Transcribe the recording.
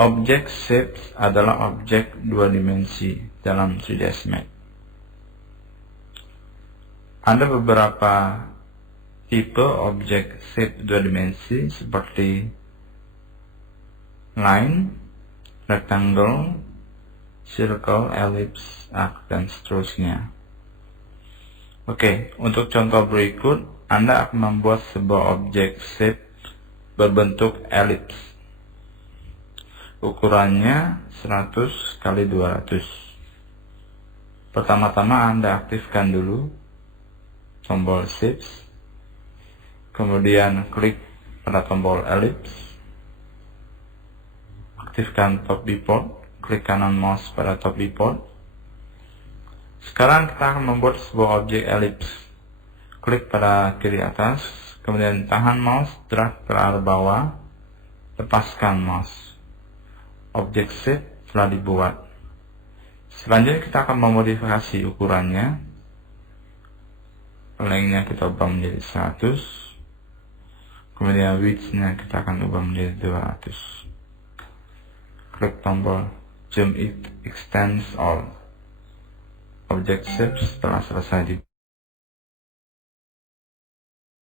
Objek shapes adalah objek dua dimensi dalam 3ds Max. Ada beberapa tipe objek shape dua dimensi seperti line, rectangle, circle, ellipse, arc, dan seterusnya. Oke, untuk contoh berikut, Anda akan membuat sebuah objek shape berbentuk ellipse. Ukurannya 100 x 200. Pertama-tama Anda aktifkan dulu tombol shapes, kemudian klik pada tombol ellipse, aktifkan top viewport, klik kanan mouse pada top viewport. Sekarang kita akan membuat sebuah objek ellipse. Klik pada kiri atas, kemudian tahan mouse, drag ke arah bawah, lepaskan mouse. Objek shape telah dibuat. Selanjutnya kita akan memodifikasi ukurannya. Lengthnya kita ubah menjadi 100, kemudian width-nya kita akan ubah menjadi 200. Klik tombol Zoom It Extends All. Objek shape telah selesai dibuat.